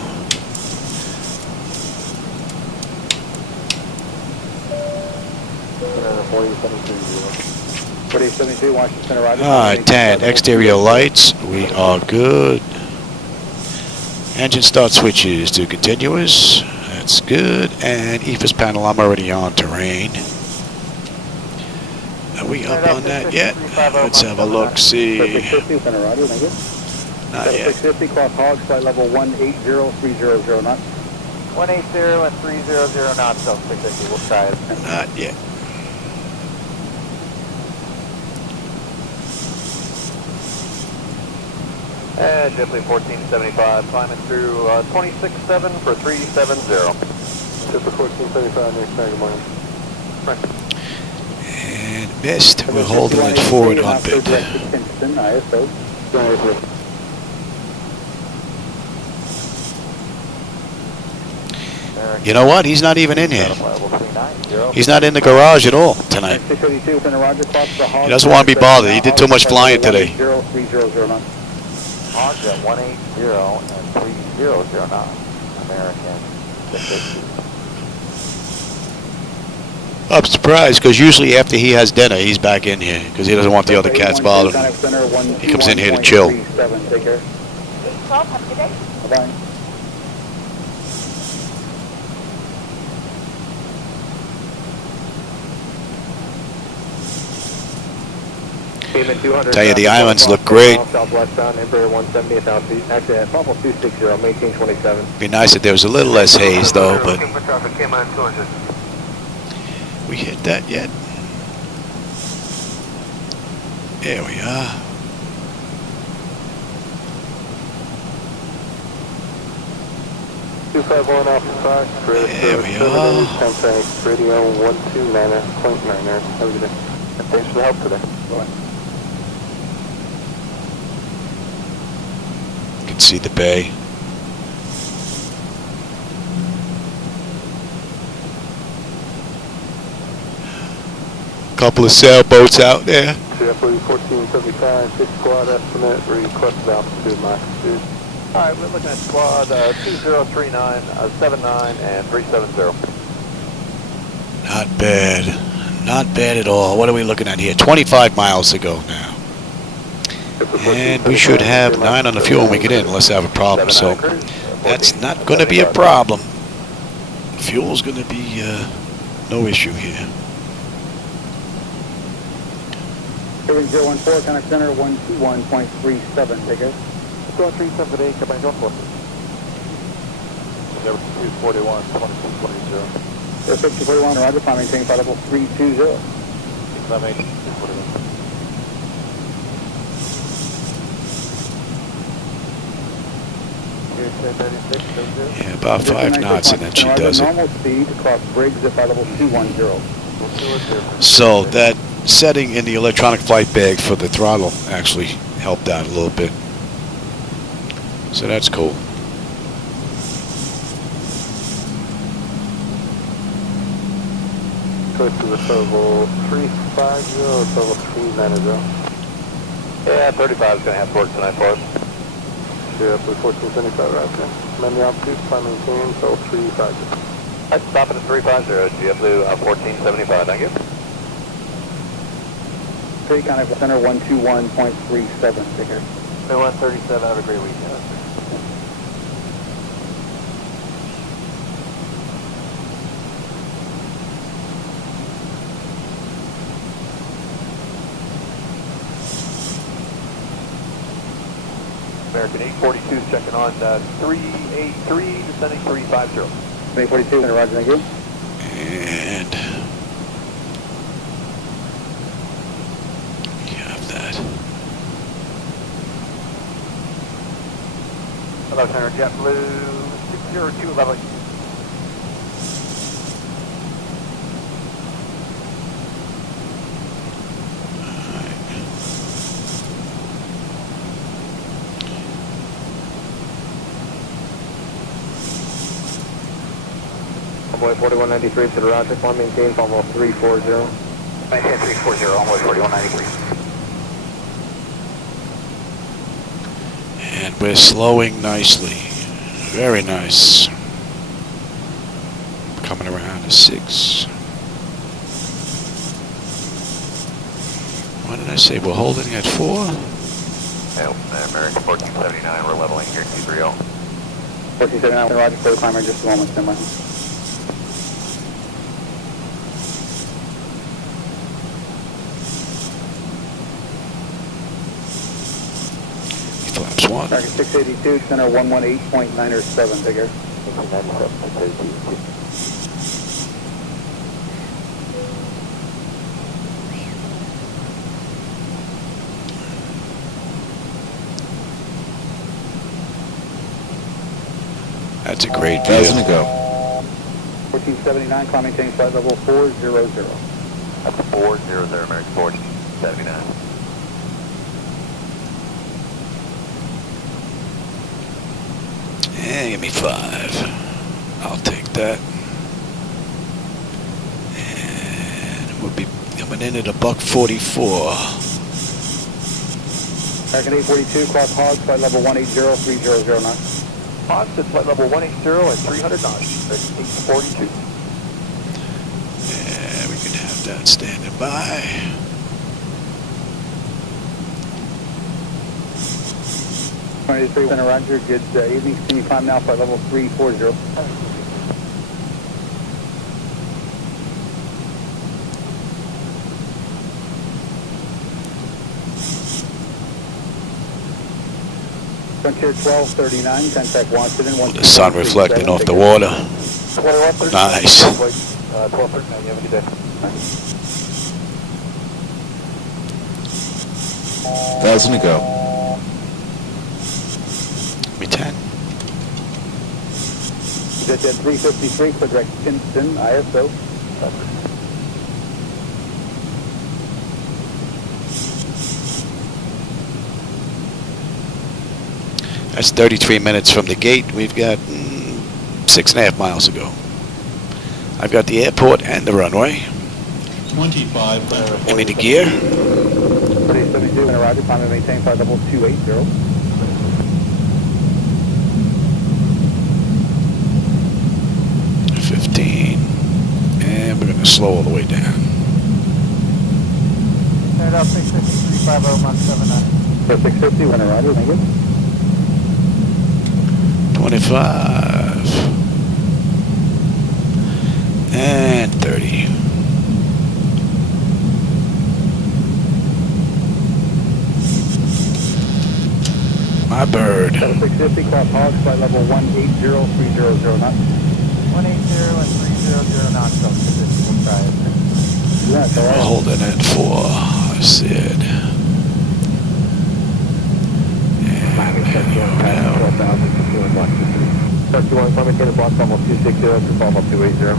Alright, 10. Exterior lights. We are good. Engine start switches to continuous. That's good. And EFIS panel, I'm already on terrain. Are we up on that yet? Let's have a look, see. Not yet. 650, cross hogs, flight level 180, 300 knots. 180 and 300 knots, so 650, we'll try it. Not yet. And JetBlue 1475, climbing through 26.7 for 370. JetBlue 1475, next time, good morning. Right. And missed. We're holding it forward on bit. You know what? He's not even in here. He's not in the garage at all tonight. He doesn't want to be bothered. He did too much flying today. Hogs at 180 and 300 knots. American 650. I'm surprised because usually after he has dinner, he's back in here because he doesn't want the other cats bothering him. He comes in here to chill. Take care. Bye-bye. Tell you, the islands look great. Southwestbound, Embraer 170 at altitude. Actually, at Papa 260, maintain 27. Be nice if there was a little less haze, though, but we hit that yet? There we are. There we are. Contact radio 129er, point 9er. Have a good day. And thanks for the help today. Bye. You can see the bay. Couple of sailboats out there. JetBlue 1475, 6 squad estimate, requested altitude, max speed. Alright, we're looking at squad 2039, 79, and 370. Not bad. Not bad at all. What are we looking at here? 25 miles to go now. And we should have 9 on the fuel when we get in, unless I have a problem. So that's not going to be a problem. Fuel's going to be no issue here. 014, contact center 121.37, take care. Squad 378, come on, North 241, 2220. 5041, roger, climb maintaining flight level 320. Yeah, about 5 knots and then she does it. Normal speed across Briggs at flight level 210. So that setting in the electronic flight bag for the throttle actually helped out a little bit. So that's cool. Choice to the level 350, level 390. Yeah, 35 is going to have to work tonight for us. Yeah, with 1475 right there. Menu altitude, climb maintain, level 350. I'd stop it at 350, JetBlue 1475, thank you. 3, contact center 121.37, take care. 137, have a great weekend. American 842 checking on 383, descending 350. 842, roger, thank you. And we have that. Hello, Center JetBlue 602 level. Envoy 4193 to the Roger, form maintain, Volvo 340. Maintain 340, Envoy 4193. And we're slowing nicely. Very nice. Coming around to 6. What did I say? We're holding at 4? Yeah, American 1479, we're leveling here, 230. 1479, Roger, for the climber, just a moment, Sint Maarten. Flaps 1. Target 682, center 118.907, bigger. That's a great Thousand view. to go. 1479, climb maintain flight level 400. That's 400, American 1479. Yeah, give me 5. I'll take that. And we'll be coming in at a $144. American 842, cross hogs, flight level 180, 300 knots. Hogs at flight level 180 at 300 knots, at 842. Yeah, we can have that standing by. Center Roger, good evening. Can you climb now flight level 340? Frontier 1239, contact Washington. The sun reflecting off the water. 2139. Nice. 1239, you have a good day. 1,000 to go. Give me 10. Jet 353, for direct Kinston, ISO. That's 33 minutes from the gate. We've got 6.5 miles to go. I've got the airport and the runway. 25. Give me the gear. 372, and Roger, climb and maintain flight level 280. 15. And we're going to slow all the way down. Stand up, 650, 350, Mach 79. 650, when Roger, thank you. 25. And 30. My bird. 650, cross hogs, flight level 180, 300 knots. 180 and 300 knots, so 650, we'll try it. Yeah, it's all We're right. holding at 4. I said. Shark 21, climb maintain the block level 260 to Volvo 280.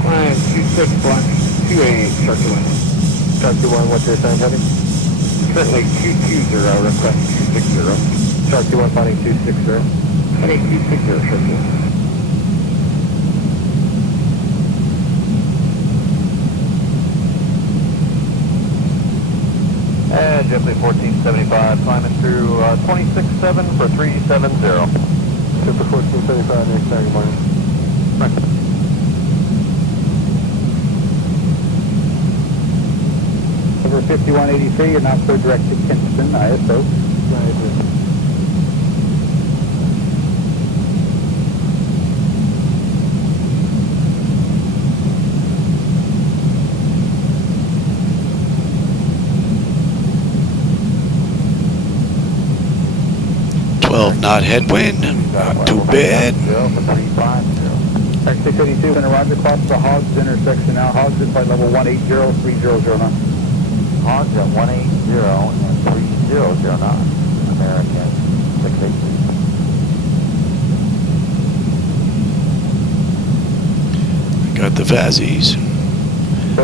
Climb 26 block 288, Shark 21. Shark 21, what's your sign heading? Currently 220, request 260. Shark 21, finding 260. Heading 260, Shark 21. And JetBlue 1475, climbing through 26.7 for 370. JetBlue 1475, next time, good morning. Right. Over 5183, you're now clear direct to Kinston, ISO. Knot headwind, not too bad. Taxi 682, and Roger, cross the Hogs intersection now. Hogs at flight level 180, 300 knots. Hogs at 180 and 300 knots. American 682. fazzies.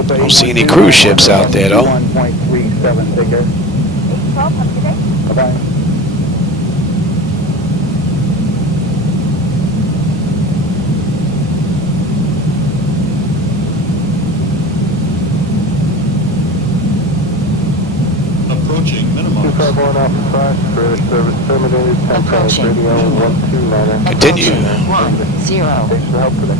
Don't see any cruise ships out there though. 1.37, take care. 12, have a good day. Bye-bye. Approaching minimum. 251 Alpha 5, British service terminated, 10 Approaching. radio 129. Continue. 1, 0. Thanks for help today.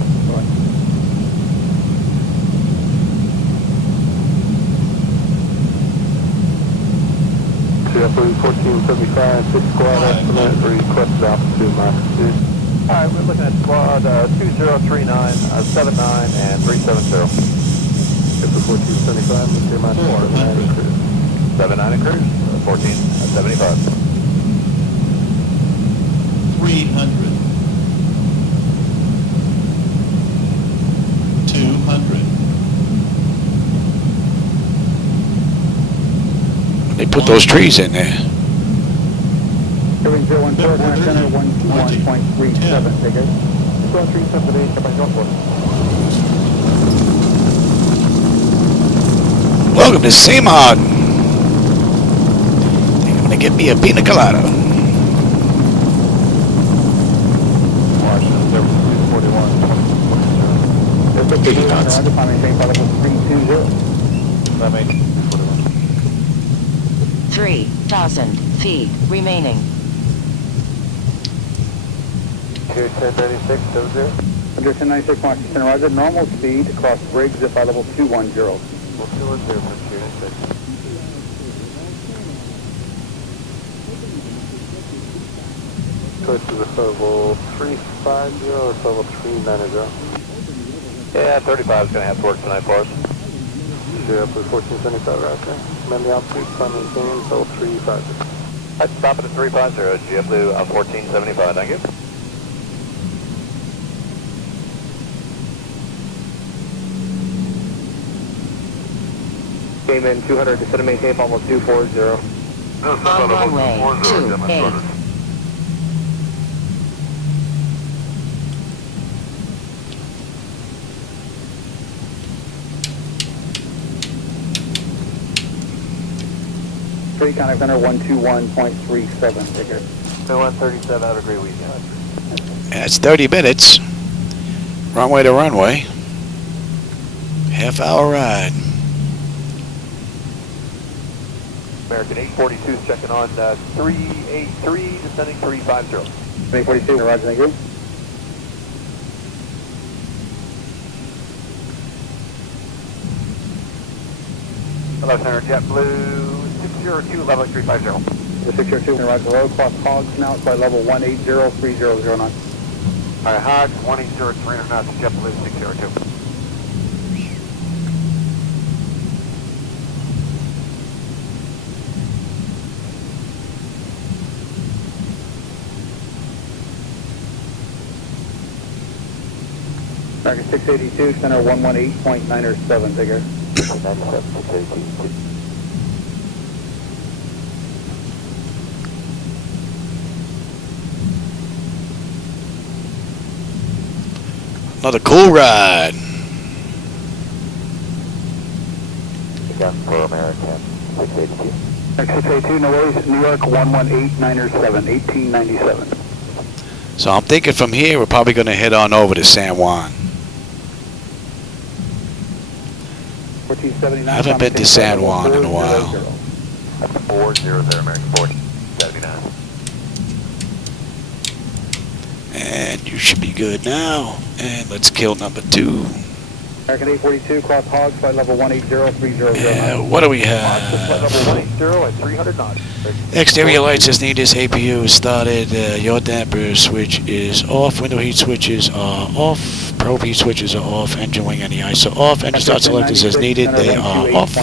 JetBlue 1475, 6 squad estimate, requested altitude Mach 2. Alright, we're looking at squad 2039, 79, and 370. JetBlue 1475, Mr. Mach 2, 79 cruise. 79 and cruise, 1475. 300. 200. They put those trees in there. Irving 014, Center 121.37, take care. 378, come back up for Welcome to Sint Maarten. I'm gonna get me a pina colada. Washington, 241, Big nuts. 3,000 feet remaining. Here 1096, 00. Under 1096, Washington, roger. Normal speed across Briggs at flight level 210. 210, Choice is a level 350 or level 390. Yeah, 35 is going to have to work tonight for us. JetBlue 1475, right there. Command the altitude, climb maintain, level 350. I'd stop it at 350, JetBlue 1475, thank you. Came in 200, descend and maintain almost 240. On runway 28. Straight contact center 121.37, take care. 137, have a great weekend. And it's 30 minutes. Runway to runway. Half-hour ride. American 842 checking on 383, descending 350. 842, roger, thank you. Hello, Center JetBlue 602, level 350. The 602, roger, low, cross hogs now, flight level 1803009. All right, Hogs 180, 300 knots, JetBlue 602. American 682, center 118.907, take care. 97, 682. Another cool ride. Again for American 682. 682, no worries, New York 118.907, 1897. So I'm thinking from here we're probably going to head on over to San Juan. 1479. I haven't been to San Juan in a while. That's 400, American 479. And you should be good now. And let's kill number 2. American 842, cross hogs, flight level 1803009. What do we Flight have? level 180 at 300 knots. Exterior lights as needed. APU is started. Your damper switch is off. Window heat switches are off. Probe heat switches are off. Engine wing and the ISO off. Engine start selectors as needed. They are off.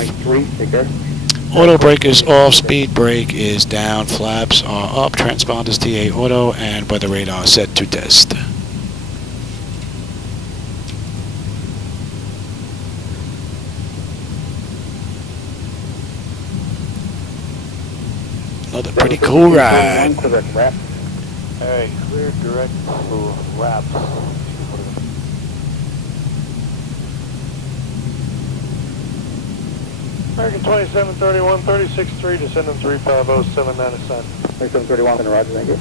Auto brake is off. Speed brake is down. Flaps are up. Transponders TA auto and weather radar set to test. Another pretty cool ride. Hey, clear direct to wraps. American 2731, 36-3, descending 350, 79 ascent. 2731, roger, thank you.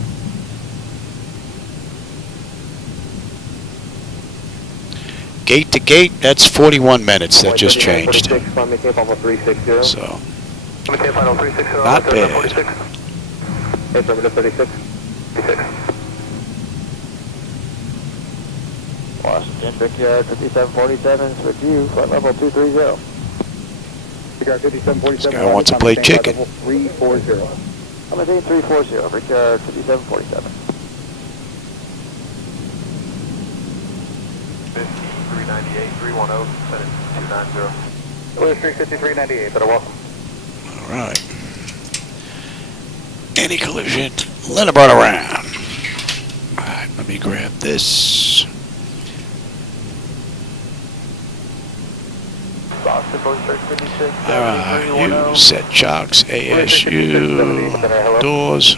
Gate to gate, that's 41 minutes. That just changed. So, not bad. Washington, Brickyard 5747, switch you, flight level 230. Brickyard 5747. This guy wants to play chicken. 340. I'm at 340, Brickyard 5747. 398, 310, send it 290. Blue Street 5398, better welcome. All right. Any collision, let it run around. All right, let me grab this. All right, you set chocks, ASU, doors.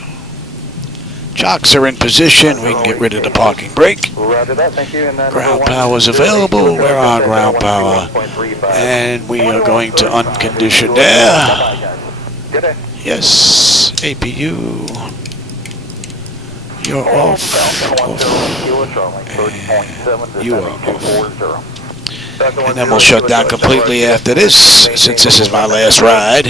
Chocks are in position. We can get rid of the parking brake. Ground power is available. We're on ground power. And we are going to unconditioned air. Yes, APU. You're off. And you are off. And then we'll shut down completely after this, since this is my last ride.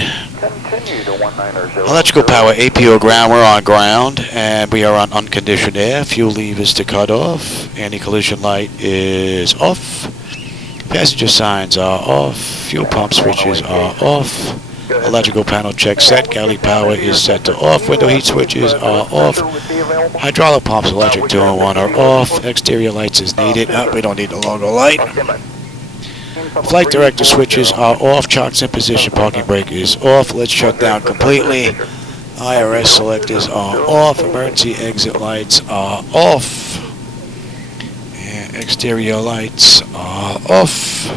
Electrical power, APO ground, we're on ground, and we are on unconditioned air. Fuel levers to cut off. Anti-collision light is off. Passenger signs are off. Fuel pump switches are off. Electrical panel check set. Galley power is set to off. Window heat switches are off. Hydraulic pumps, electric 2 and 1 are off. Exterior lights is needed. We don't need the logo light. Flight director switches are off. Chocks in position. Parking brake is off. Let's shut down completely. IRS selectors are off. Emergency exit lights are off. And exterior lights are off.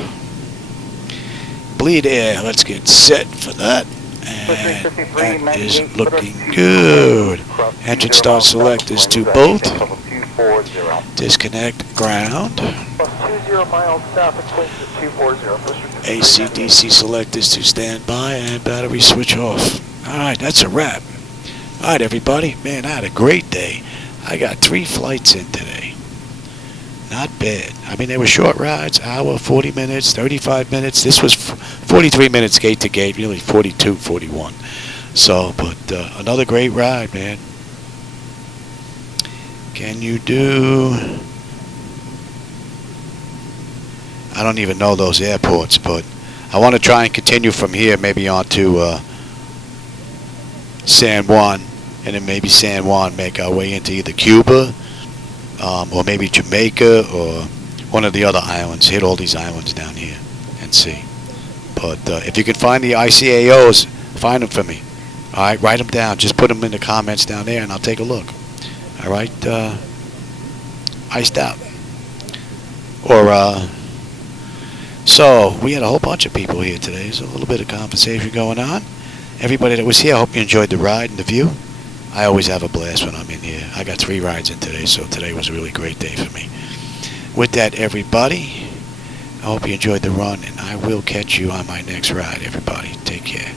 Bleed air. Let's get set for that. And that is looking good. Engine start selectors to both. Disconnect ground. AC/DC selectors to standby and battery switch off. Alright, that's a wrap. Alright, everybody. Man, I had a great day. I got 3 flights in today. Not bad. I mean, they were short rides, hour, 40 minutes, 35 minutes. This was 43 minutes gate to gate, really 42, 41. So, but another great ride, man. Can you do... I don't even know those airports, but I want to try and continue from here, maybe on to San Juan, and then maybe San Juan make our way into either Cuba, or maybe Jamaica, or one of the other islands. Hit all these islands down here and see. But if you can find the ICAOs, find them for me. All right, write them down. Just put them in the comments down there, and I'll take a look. All right, iced out. Or so we had a whole bunch of people here today. There's a little bit of conversation going on. Everybody that was here, I hope you enjoyed the ride and the view. I always have a blast when I'm in here. I got 3 rides in today, so today was a really great day for me. With that, everybody, I hope you enjoyed the run, and I will catch you on my next ride, everybody. Take care.